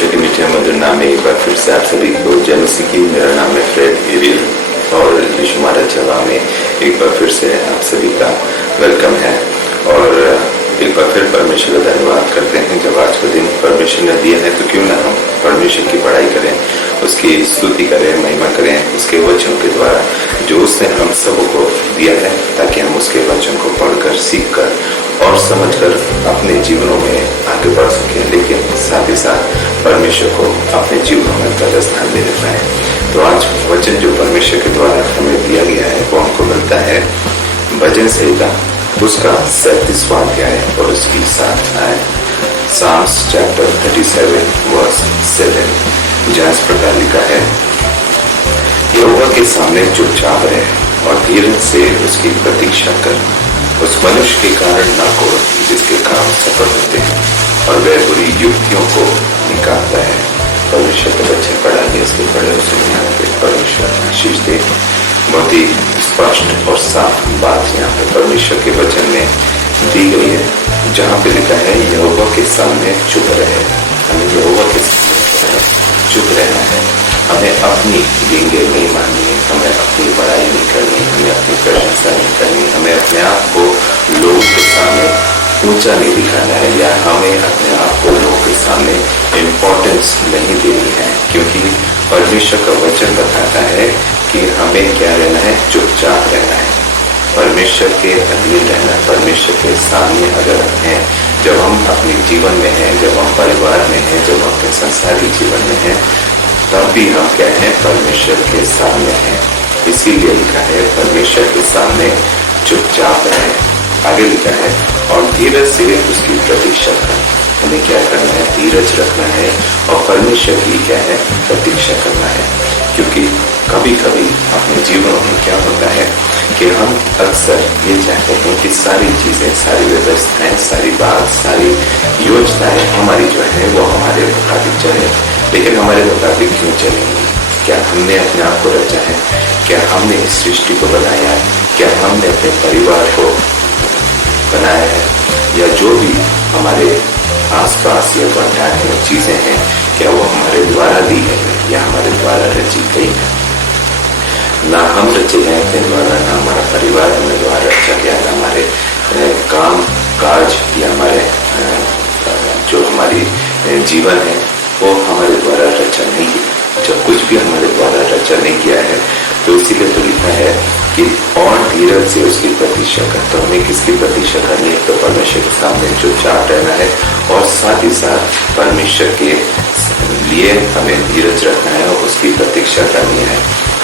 परमेश्वर के मीठे मधुर नाम में एक बार फिर से आप सभी को जय मसीह की। मेरा नाम है फ्रेड एरियल और यीशु महाराज जवा में एक बार फिर से आप सभी का वेलकम है। और एक बार फिर परमेश्वर का धन्यवाद करते हैं। जब आज का दिन परमेश्वर ने दिया है तो क्यों ना हम परमेश्वर की पढ़ाई करें, उसकी स्तुति करें, महिमा करें उसके वचनों के द्वारा जो उसने हम सबको दिया है, ताकि हम उसके वचन को पढ़कर, सीखकर और समझकर अपने जीवनों में आगे बढ़ सकें, लेकिन साथ ही साथ परमेश्वर को अपने जीवनों में पहले स्थान दे देता है। तो आज वचन जो परमेश्वर के द्वारा हमें दिया गया है वो हमको मिलता है भजन संहिता उसका 37वां अध्याय और उसकी 7 आयत, Psalms chapter 37 verse 7, जहाँ इस प्रकार लिखा है, यहोवा के सामने चुपचाप रहे और धीरज से उसकी प्रतीक्षा कर। उस मनुष्य के कारण न को जिसके काम सफल होते हैं और वह बुरी युक्तियों को निकालता है। परमेश्वर के बच्चे पढ़ा दिए, इसके पढ़े उसे परमेश्वर आशीष दे। बहुत ही स्पष्ट और साफ बात यहाँ पे परमेश्वर के वचन में दी गई है, जहाँ पे लिखा है यहोवा के सामने चुप रहे। हमें यहोवा के सामने चुप रहना है, हमें अपनी डींगे नहीं माननी है, हमें अपनी बड़ाई नहीं करनी, हमें अपनी प्रशंसा नहीं करनी, हमें अपने आप को लोगों के सामने ऊंचा नहीं दिखाना है, या हमें अपने आप को लोगों के सामने इम्पोर्टेंस नहीं देनी है। क्योंकि परमेश्वर का वचन बताता है कि हमें क्या रहना है, चुपचाप रहना है, परमेश्वर के अधीन रहना है। परमेश्वर के सामने अगर हैं, जब हम अपने जीवन में हैं, जब हम परिवार में हैं, जब हम अपने संसारिक जीवन में हैं, तब भी हम क्या हैं, परमेश्वर के सामने हैं। इसीलिए लिखा है परमेश्वर के सामने चुपचाप रहे। आगे लिखा है और धीरज से उसकी प्रतीक्षा कर। हमें क्या करना है, धीरज रखना है और परमेश्वर की क्या है, प्रतीक्षा करना है। क्योंकि कभी कभी अपने जीवन में क्या होता है कि हम अक्सर ये चाहते हैं कि सारी चीजें, सारी व्यवस्थाएं, सारी बात, सारी योजनाएं हमारी जो है वो हमारे मुताबिक चले, लेकिन हमारे मुताबिक क्यों चलेंगी? क्या हमने अपने आप को रचा है? क्या हमने इस सृष्टि को बनाया है? क्या हमने अपने परिवार को बनाया है? या जो भी हमारे आसपास या कांटेक्ट में चीजें हैं, क्या वो हमारे द्वारा दी गई है या हमारे द्वारा रची गई है? ना हम रचे गए अपने द्वारा, ना हमारा परिवार हमें द्वारा रचा गया, ना हमारे काम काज या हमारे जो हमारी जीवन है वो हमारे द्वारा रचा नहीं है। जब कुछ भी हमारे द्वारा रचा नहीं किया है तो इसीलिए तो लिखा है कि और धीरज से उसकी प्रतीक्षा कर। तो हमें किसकी प्रतीक्षा करनी है? तो परमेश्वर के सामने चुपचाप रहना है और साथ ही साथ परमेश्वर के लिए हमें धीरज रखना है और उसकी प्रतीक्षा करनी है।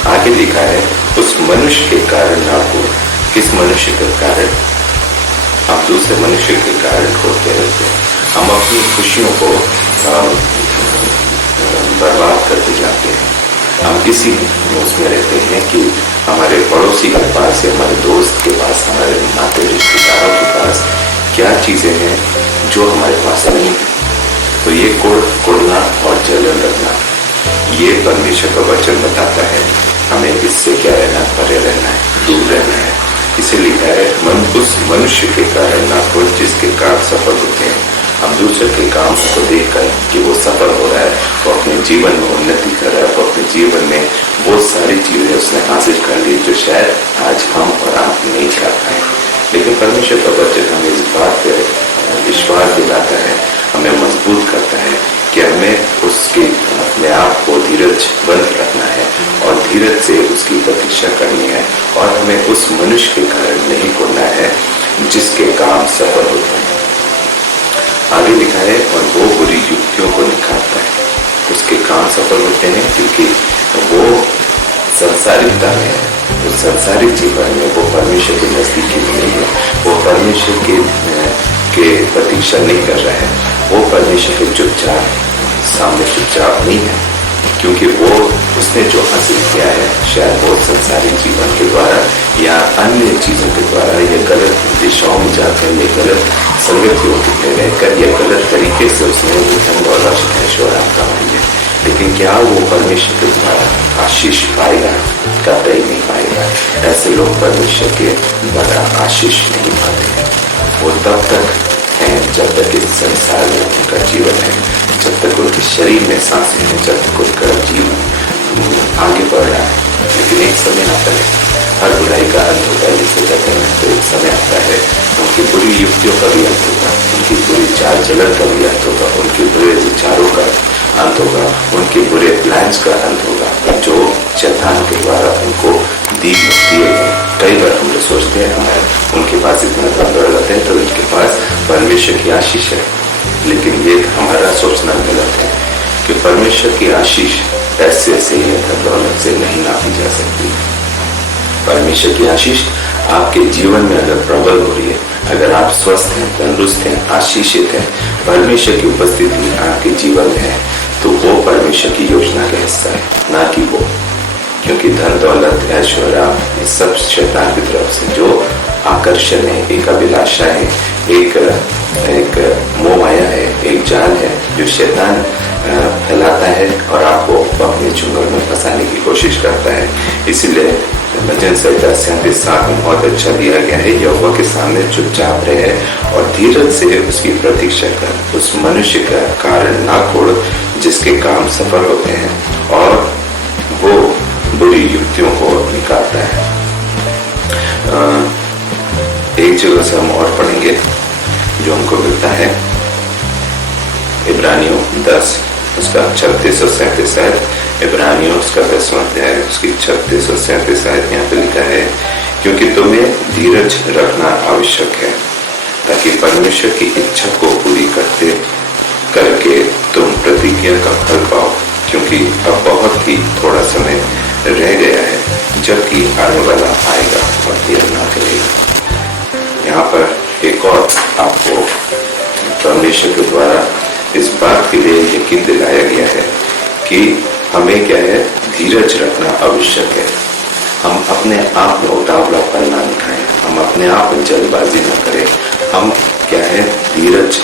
आगे लिखा है उस मनुष्य के कारण ना हो। किस मनुष्य के कारण? हम दूसरे मनुष्य के कारण खोते रहते हैं, हम अपनी खुशियों को बर्बाद करते जाते हैं। हम इसी उसमें रहते हैं कि हमारे पड़ोसी के पास या हमारे दोस्त के पास, हमारे नाते रिश्तेदारों के पास क्या चीजें हैं जो हमारे पास नहीं है। तो ये कुड़ना और जलन रखना, ये परमेश्वर का वचन बताता है हमें इससे क्या रहना, परे रहना है, दूर रहना है। इसे लिखा है उस मनुष्य के कारण ना हो जिसके काम सफल होते हैं। हम दूसरे के काम को देखकर कि वो सफल हो रहा है, वो अपने जीवन में उन्नति कर रहा है, वो अपने जीवन में बहुत सारी चीजें उसने हासिल कर ली जो शायद आज हम और आप नहीं कर पाए। लेकिन परमेश्वर का वचन हमें इस बात पे विश्वास दिलाता है, हमें मजबूत करता है कि हमें उसके अपने आप को धीरज बंद रखना है और धीरज से उसकी प्रतीक्षा करनी है और हमें उस मनुष्य के कारण नहीं करना है जिसके काम सफल होते हैं। आगे लिखा है और वो बुरी युक्तियों को निकालता है। उसके काम सफल होते हैं क्योंकि वो संसारिकता में है, वो संसारिक जीवन में वो परमेश्वर के नजदीकी में नहीं है, वो परमेश्वर के प्रतीक्षा नहीं कर रहा है, वो परमेश्वर के चुपचाप सामने चुपचाप नहीं है, क्योंकि वो उसने जो हासिल किया है शायद वो संसारिक जीवन के द्वारा या अन्य चीजों के द्वारा या गलत दिशाओं में जाकर या गलत संगतियों में रहकर या गलत तरीके से उसने धन और ऐश्वर्य कमाई है। लेकिन क्या वो परमेश्वर के द्वारा आशीष पाएगा? कतई नहीं पाएगा। ऐसे लोग परमेश्वर के द्वारा आशीष नहीं पाते हैं। वो तब तक हैं हैं जब तक इस संसार में उनका जीवन है, जब तक उनके शरीर में सांसें हैं, जब तक उनका जीवन आगे बढ़ रहा है। लेकिन एक समय आता है, हर बुराई का अंत होता है जिसे कहते हैं। तो एक समय आता है उनकी बुरी युक्तियों का भी अंत होगा, उनकी बुरी चाल चलन का भी अंत होगा, उनके बुरे विचारों का अंत होगा, उनके बुरे प्लान्स का अंत होगा जो शैतान के द्वारा उनको दिए गए। कई बार हम लोग सोचते हैं हमारे उनके पास इतना धन दौलत है तो उनके पास परमेश्वर की आशीष है, लेकिन ये हमारा सोचना गलत है कि परमेश्वर की आशीष पैसे से या धन दौलत से नहीं नापी जा सकती। परमेश्वर की आशीष आपके जीवन में अगर प्रबल हो रही है, अगर आप स्वस्थ हैं, तंदुरुस्त हैं, आशीषित हैं, परमेश्वर की उपस्थिति आपके जीवन में है, तो वो परमेश्वर की योजना का हिस्सा है, ना कि वो। क्योंकि धन दौलत ऐश्वर्य ये सब शैतान की तरफ से जो आकर्षण है, एक अभिलाषा है, एक मोह माया है, एक जाल है जो शैतान फैलाता है और आपको अपने चुंगल में फंसाने की कोशिश करता है। इसीलिए भजन संहिता 37 में बहुत अच्छा दिया गया है, यहोवा के सामने चुपचाप रहे और धीरज से उसकी प्रतीक्षा कर, उस मनुष्य का कारण ना खोड़ जिसके काम सफल होते हैं और वो बुरी युक्तियों को निकालता है। एक जगह से हम और पढ़ेंगे जो हमको मिलता है इब्रानियों 10 उसका 36 और 37 आयत। इब्रानियों उसका 10वां अध्याय उसकी 36 और 37 आयत यहाँ पे लिखा है, क्योंकि तुम्हें धीरज रखना आवश्यक है ताकि परमेश्वर की इच्छा को पूरी करके तुम प्रतिज्ञा का फल पाओ, क्योंकि अब बहुत ही थोड़ा समय रह गया है जबकि आने वाला आएगा और देर ना करेगा। यहाँ पर एक और आपको परमेश्वर के द्वारा इस बात के लिए यकीन दिलाया गया है कि हमें क्या है, धीरज रखना आवश्यक है। हम अपने आप में उतावलापन ना दिखाएं, हम अपने आप में जल्दबाजी ना करें, हम क्या है धीरज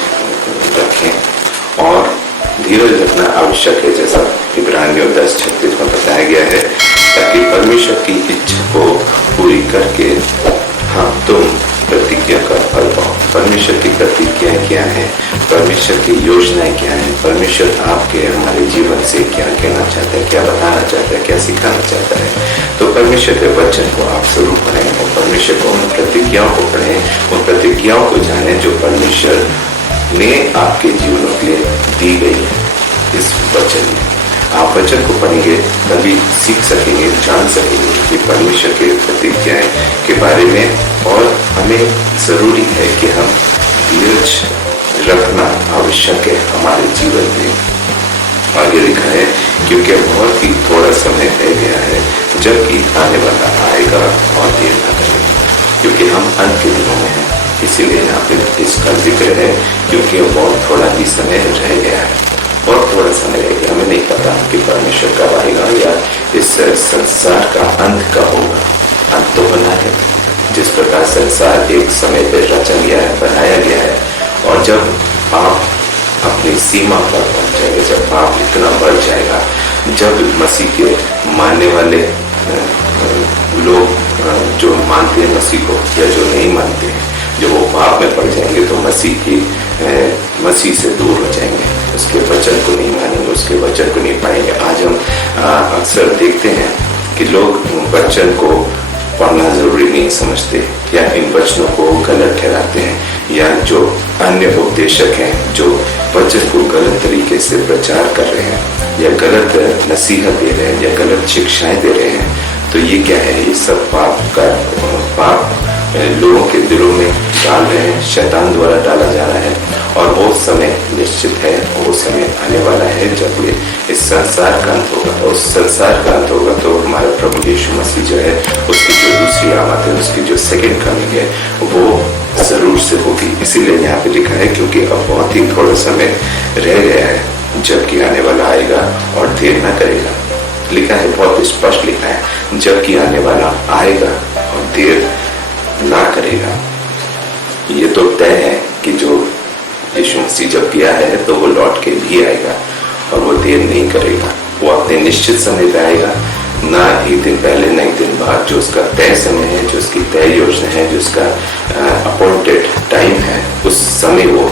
रखें और धीरज रखना आवश्यक है, जैसा इब्रानियों 10:36 में बताया गया है, ताकि परमेश्वर की इच्छा को पूरी करके तुम प्रतिज्ञा का फल पाओ। परमेश्वर की प्रतिज्ञाएं क्या है, परमेश्वर की योजनाएं क्या है, परमेश्वर आपके हमारे जीवन से क्या कहना चाहता है, क्या बताना चाहता है, क्या सिखाना चाहता है। तो परमेश्वर के वचन को आप जरूर पढ़ें और परमेश्वर को उन प्रतिज्ञाओं को पढ़ें, उन प्रतिज्ञाओं को जानें जो परमेश्वर ने आपके जीवनों के लिए दी गई है। इस वचन में आप वचन को पढ़ेंगे तभी सीख सकेंगे, जान सकेंगे कि परमेश्वर के प्रतिज्ञाएं के बारे में। और हमें जरूरी है कि हम धीरज रखना आवश्यक है हमारे जीवन में। आगे लिखा है, क्योंकि बहुत ही थोड़ा समय रह गया है जबकि आने वाला आएगा और देर ना करेगा। क्योंकि हम अंत के दिनों में हैं, इसीलिए यहाँ पे इसका जिक्र है, क्योंकि बहुत थोड़ा ही समय रह गया है, बहुत थोड़ा समय रह गया। हमें नहीं पता कि परमेश्वर कब आएगा या इस संसार का अंत कब होगा। अंत तो बना है, जिस प्रकार संसार एक समय पर रचा गया है, बनाया गया है, और जब पाप अपनी सीमा पर पहुंच जाएगा, जब पाप इतना बढ़ जाएगा, जब मसीह के मानने वाले लोग जो मानते हैं मसीह को या जो नहीं मानते हैं, जब वो पाप में पड़ जाएंगे तो मसीह से दूर हो जाएंगे, उसके वचन को नहीं मानेंगे, उसके वचन को नहीं पाएंगे। आज हम अक्सर देखते हैं कि लोग वचन को पढ़ना जरूरी नहीं समझते या इन वचनों को गलत ठहराते हैं, या जो अन्य उपदेशक हैं जो वचन को गलत तरीके से प्रचार कर रहे हैं या गलत नसीहत दे रहे हैं या गलत शिक्षाएं दे रहे हैं, तो ये क्या है, ये सब पाप लोगों के दिलों में डाल रहे हैं, शैतान द्वारा डाला जा रहा है। और वो समय निश्चित है, वो समय आने वाला है जब ये इस संसार का अंत होगा। और उस संसार का अंत होगा तो हमारा प्रभु यीशु मसीह जो है, उसकी जो दूसरी आमद है, उसकी जो सेकंड कमिंग है, वो जरूर से होगी। इसीलिए यहाँ पे लिखा है, क्योंकि अब बहुत ही थोड़ा समय रह गया है जबकि आने वाला आएगा और देर ना करेगा। लिखा है, बहुत स्पष्ट लिखा है, जबकि आने वाला आएगा और देर ना करेगा। ये तो तय है कि जो यीशु मसीह जब भी आया है तो वो लौट के भी आएगा और वो देर नहीं करेगा। वो अपने निश्चित समय पे आएगा, ना एक दिन पहले ना एक दिन बाद। जो उसका तय समय है, जो उसकी तय योजना है, जो उसका अपॉइंटेड टाइम है, उस समय वो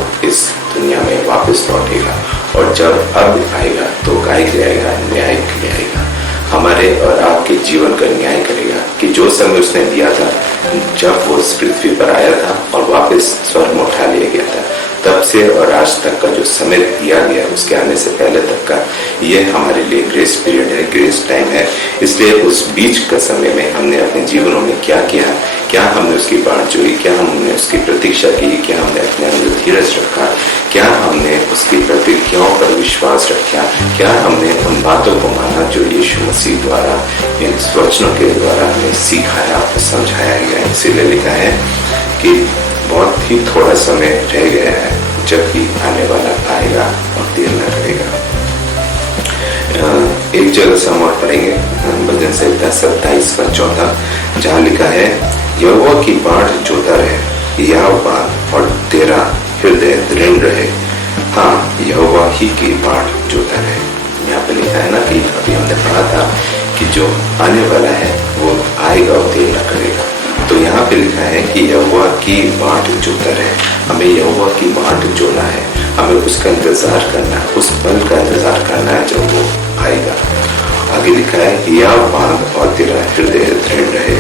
जब अब आएगा तो गायक ले आएगा, न्यायिक ले आएगा, हमारे और आपके जीवन का न्याय करेगा। कि जो समय उसने दिया था जब वो इस पृथ्वी पर आया था और वापस स्वर्ग में उठा लिया गया था, तब से और आज तक का जो समय दिया गया उसके आने से पहले तक का, ये हमारे लिए ग्रेस पीरियड है, ग्रेस टाइम है। इसलिए उस बीच का समय में हमने अपने जीवनों में क्या किया, क्या हमने उसकी बाट जोड़ी, क्या हमने उसकी प्रतीक्षा की, क्या हमने अपने अंदर धीरज रखा, क्या हमने उसकी प्रतिज्ञाओं पर विश्वास रखा, क्या हमने उन बातों को माना जो यीशु मसीह द्वारा इन वचनों के द्वारा हमें सिखाया और समझाया गया। इसीलिए लिखा है कि बहुत ही थोड़ा समय रह गया है जबकि आने वाला आएगा और देर न करेगा। एक जगह से हम और पढ़ेंगे भजन संहिता 27:14, जहाँ लिखा है, यहोवा की बाट जोता रहे, याव बात और तेरा हृदय दृढ़ रहे। हाँ, यहोवा ही की बाट जोता रहे। यहाँ पे लिखा है ना कि अभी हमने पढ़ा था कि जो आने वाला है वो आएगा और देर न करेगा। तो यहाँ पे लिखा है कि यहोवा की बाट जोता रहे। हमें यहोवा की बाट जोना है, हमें उसका इंतजार करना है, उस पल का इंतजार करना है जब वो आएगा। आगे लिखा है, याव बांध और तेरा हृदय दृढ़ रहे।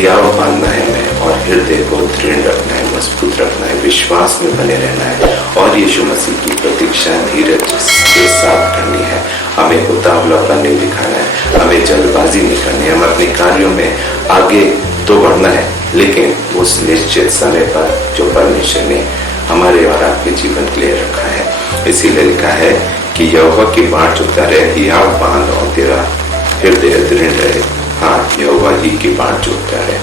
याव बांधना है हमें और हृदय को दृढ़ रखना है, मजबूत रखना है, विश्वास में बने रहना है और यीशु मसीह की प्रतीक्षा धीरज के साथ करनी है। हमें उतावलापन नहीं दिखाना है, हमें जल्दबाजी नहीं करनी है। हम अपने कार्यों में आगे तो बढ़ना है, लेकिन उस निश्चित समय पर जो परमेश्वर ने हमारे और आपके जीवन के लिए रखा है। इसीलिए लिखा है कि यहोवा की बाट जोता रहे, याव बांध और तेरा हृदय दृढ़ रहे। हाँ, यहोवा ही की बाट जोता रहे।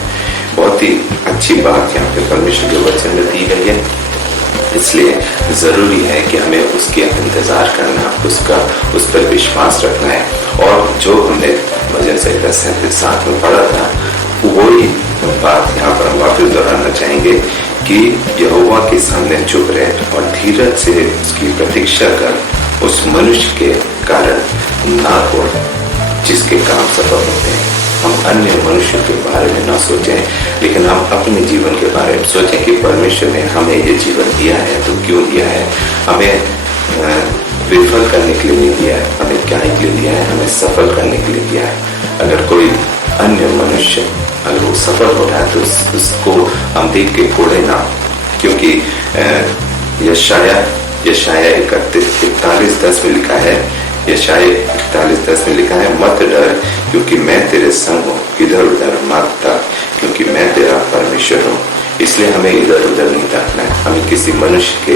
बहुत ही अच्छी बात यहाँ पे परमेश्वर के वचन में दी गई है। इसलिए जरूरी है कि हमें उसके इंतजार करना, उस पर विश्वास रखना है। और जो हमने भजन संहिता 37 में पढ़ा था, वही बात यहाँ पर हम वापस दोहराना चाहेंगे कि यहोवा के सामने चुप रहे और धीरज से उसकी प्रतीक्षा कर, उस मनुष्य के कारण ना हो जिसके काम सफल होते हैं। हम अन्य मनुष्य के बारे में ना सोचें, लेकिन हम अपने जीवन के बारे में सोचें कि परमेश्वर ने हमें ये जीवन दिया है तो क्यों दिया है। हमें विफल करने के लिए नहीं दिया है, हमें क्या के लिए दिया है, हमें सफल करने के लिए दिया है। अगर कोई अन्य मनुष्य अगर वो सफल हो रहा है तो उसको हम देख के कोड़े ना, क्योंकि यशाया 41:10 में लिखा है, यशाया 41:10 में लिखा है, मत डर क्योंकि मैं तेरे संग हूँ, इधर उधर मत ताक क्योंकि मैं तेरा परमेश्वर हूँ। इसलिए हमें इधर उधर नहीं ताकना है, हमें किसी मनुष्य के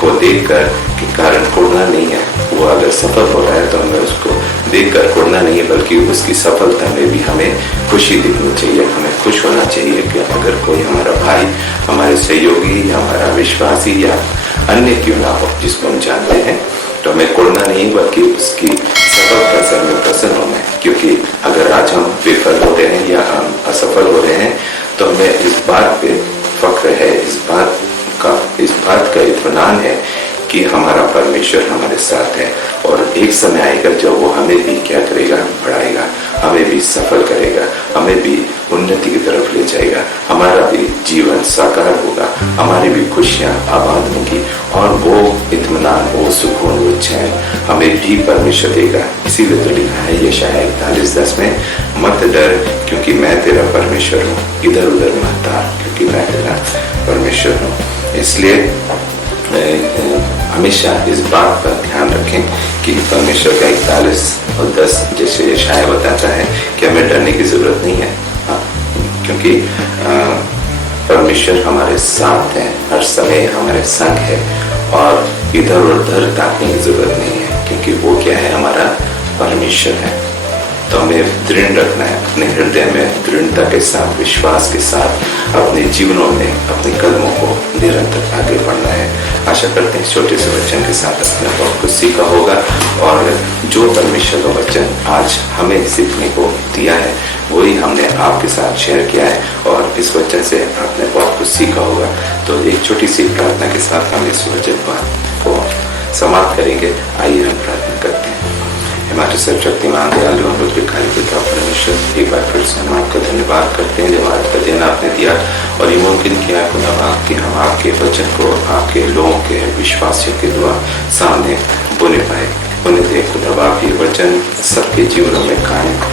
को देखकर के कारण कोड़ना नहीं है। वो अगर सफल हो रहा है तो हमें उसको देखकर कोड़ना नहीं है, बल्कि उसकी सफलता में भी हमें खुशी दिखनी चाहिए। हमें खुश होना चाहिए कि अगर कोई हमारा भाई, हमारे सहयोगी या हमारा विश्वासी या अन्य क्यों ना हो जिसको हम जानते हैं, तो हमें कोड़ना नहीं बल्कि उसकी सफलता से हमें प्रसन्न होना है। क्योंकि अगर आज हम विफल हो रहे हैं या हम असफल हो रहे हैं तो हमें इस बात पे फक्र है, इस बात का इत्मीनान है कि हमारा परमेश्वर हमारे साथ है। और एक समय आएगा जब वो हमें भी क्या करेगा, बढ़ाएगा, हमें भी सफल करेगा, हमें भी उन्नति की तरफ ले जाएगा, हमारा भी जीवन साकार होगा, हमारी भी खुशियां आबाद होंगी और वो इत्मीनान, वो सुकून, वो चैन हमें भी परमेश्वर देगा। इसीलिए तो लिखा है यशाया 41:10 में, मत डर क्योंकि मैं तेरा परमेश्वर हूँ, इधर उधर मत ताक क्योंकि मैं तेरा परमेश्वर हूँ। इसलिए हमेशा इस बात पर ध्यान रखें कि परमेश्वर का 41:10 जैसे यशाया बताता है कि हमें डरने की जरूरत नहीं है, क्योंकि परमेश्वर हमारे साथ है, हर समय हमारे संग है और इधर उधर ताकने की जरूरत नहीं है, क्योंकि वो क्या है, हमारा परमेश्वर है। तो हमें दृढ़ रखना है, अपने हृदय में दृढ़ता के साथ, विश्वास के साथ अपने जीवनों में अपने कदमों को निरंतर आगे बढ़ना है। आशा करते हैं छोटे से वचन के साथ अपने बहुत कुछ सीखा होगा और जो परमेश्वर का वचन आज हमें सीखने को दिया है वही हमने आपके साथ शेयर किया है और इस वचन से आपने बहुत कुछ सीखा होगा। तो एक छोटी सी प्रार्थना के साथ हम इस वचन को समाप्त करेंगे। आइए हम प्रार्थना करते हैं। हमारे सर्वशक्तिमान दयालु अनुग्रहकारी पिता परमेश्वर, एक बार फिर से हम आपका धन्यवाद करते हैं। धन्यवाद का दिन आपने दिया और ये मुमकिन किया खुदा कि हम आपके वचन को आपके लोगों के विश्वासियों के द्वारा सामने बोने पाए। उन्हें दे खुदा ये वचन सबके जीवनों में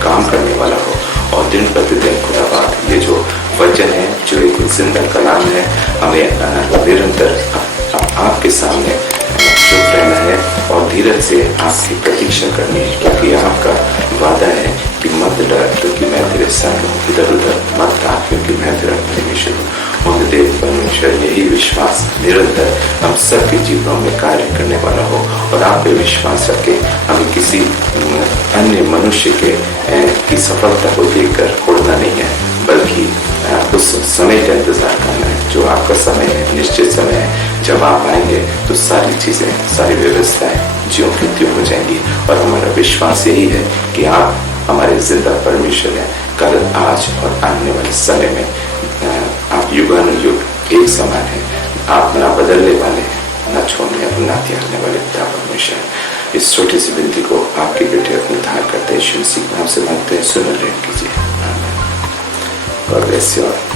काम करने वाला हो और दिन प्रतिदिन खुदा ये जो वचन है, जो एक जिंदा कलाम है, हमें निरंतर आपके सामने चुप रहना है और धीरज से आपकी प्रतीक्षा करनी है, क्योंकि आपका वादा है कि मत डर क्योंकि मैं तेरे संग हूँ, इधर उधर मत भाग क्योंकि मैं तेरा परमेश्वर हूँ। उन देव परमेश्वर यही विश्वास निरंतर हम सबके जीवनों में कार्य करने वाला हो और आप पे विश्वास रखे। हमें किसी अन्य मनुष्य की सफलता को देखकर उड़ना नहीं है, बल्कि उस समय का इंतजार करना है जो आपका समय है, निश्चित समय है। जब आप आएंगे तो सारी चीजें, सारी व्यवस्थाएं ज्यों की त्यों हो जाएंगी और हमारा विश्वास यही है कि आप हमारे जिंदा परमेश्वर हैं। कल, आज और आने वाले समय में आप युगानुयुग एक समान है। आप ना बदलने वाले हैं, न छोड़ने और न त्यागने वाले पिता परमेश्वर। इस छोटी सी विनती को आपके बेटे अपने धार करते हैं, यीशु मसीह के नाम से मांगते हैं, सुन कीजिए। God bless you all.